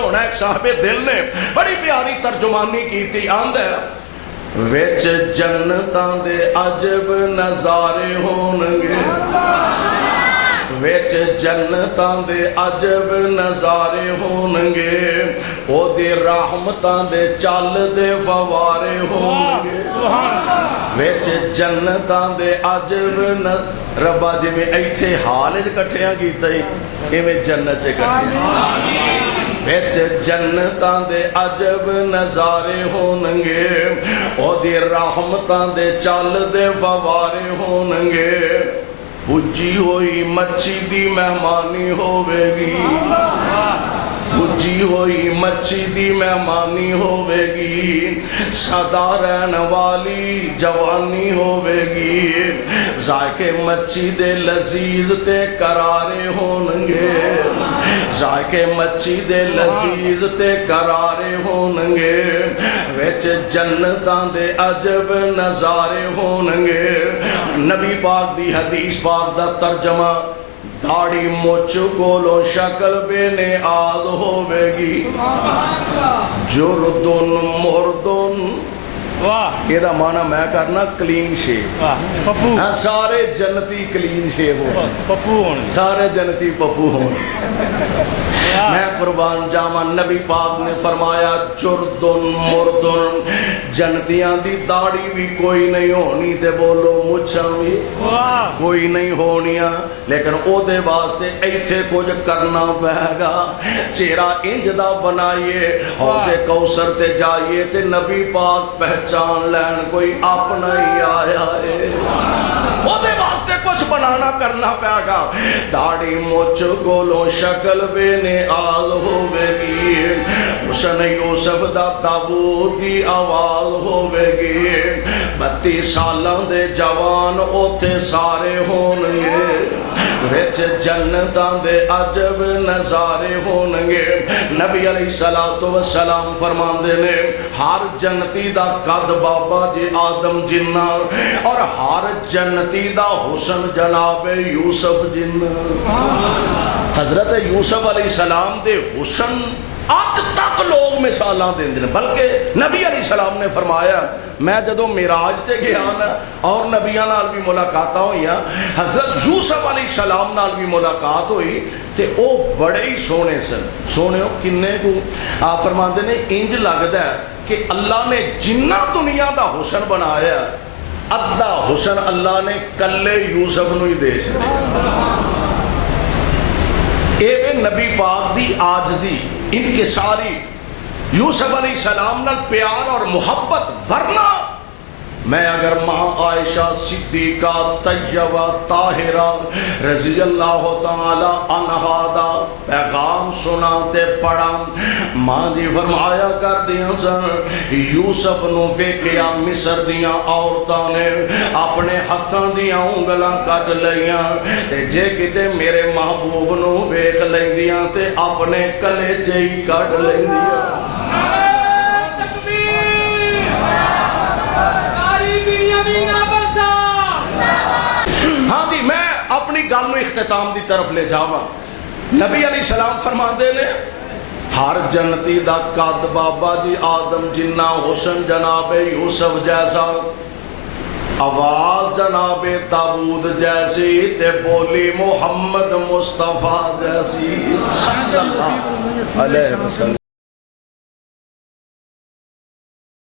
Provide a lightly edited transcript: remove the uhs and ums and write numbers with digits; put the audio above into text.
ہونا. ایک صاحب دل نے بڑی پیاری ترجمانی کی تھی. آندا ہے وچ جنتاں دے عجب نظارے ہونگے, وچ جنتاں دے عجب نظارے ہونگے, او دی رحمتاں دے چل دے فوارے ہونگے. وچ جنتاں دے عجب ربا جی میں ایتھے حال کٹھیاں کیتا ہی ایویں جنت چ کٹھیاں. وچ جنتاں دے عجب نظارے ہونگے, او دی رحمتاں دے چل دے فوارے ہونگے. پجی ہوئی مچھی دی مہمانی ہوے گی, پجی ہوئی مچھی دی مہمانی ہوے گی, سدا رہن والی جوانی ہوے گی. ذائقے مچھی دے لذیذ تے کرارے ہونگے, ذائقے مچھی دے لذیذ تے کرارے ہونگے. وچ جنتاں دے عجب نظارے ہونگے. نبی پاک دی حدیث پاک دا ترجمہ داڑھی مچ کولو شکل بے نیاز ہوے گی. جردن مردن, یہ دا معنی میں کرنا کلین شیپ. سارے جنتی کلین شیپ ہو, سارے جنتی پپو ہون. میں قربان جاواں نبی پاک نے فرمایا جردن مردن, جنتیاں دی داڑھی بھی کوئی نہیں ہونی تے بولو مچھاں بھی کوئی نہیں ہونیاں, لیکن او دے واسطے ایتھے کچھ کرنا پہے گا. چہرہ انج دا بنائیے, حوض کوثر تے جائیے تے نبی پاک پہچان لین کوئی اپنا ہی آیا ہے. او دے واسطے کچھ بنانا کرنا پہے گا. داڑھی مچھ گولو شکل بے نیاز ہوے گی, حسن یوسف دا تابوت دی آواز ہوے گی. 32 سالاں دے جوان اوتھے سارے ہونگے. وچ جنتاں دے عجب نظارے ہونگے. نبی علیہ السلام فرماندے نے ہر جنتی دا قد بابا جی آدم جنہ, اور ہر جنتی دا حسن جناب یوسف جنہ. حضرت یوسف علیہ السلام دے حسن آج تک لوگ مثالاں دے دیں, بلکہ نبی علیہ السلام نے فرمایا میں جدو معراج تے گیا نا اور نبیاں نال بھی ملاقاتاں ہوئیاں, حضرت یوسف علیہ السلام نال بھی ملاقات ہوئی تے او بڑے ہی سونے سن. سونے ہو کنے کو آپ فرماندے نے انج لگدا ہے کہ اللہ نے جنہ دنیا دا حسن بنایا ادھا حسن اللہ نے کلے یوسف نو ہی دے چھڑیا. اے نبی پاک دی عاجزی انکساری, یوسف علیہ السلام نال پیار اور محبت. ورنہ میں اگر ماں عائشہ صدیقہ طیبہ طاہرہ رضی اللہ تعالی عنہا دا پیغام سنا تے پڑھا, ماں جی فرمایا کر دیاں سن یوسف نو ویکھیا مصر دیاں عورتاں نے اپنے ہتھاں دیاں انگلاں کٹ لیاں, تے جے کتے میرے محبوب نو ویکھ لیندیاں تے اپنے کلیجے ہی کٹ لیندیاں. ہاں جی میں اپنی گل میں اختتام دی طرف لے جاواں. نبی علیہ السلام فرماندے نے ہر جنتی دا قد بابا جی آدم جنہ, حسن جناب یوسف جیسا, آواز جناب داؤد جیسی, تے بولی محمد مصطفیٰ جیسی صلی اللہ علیہ وسلم.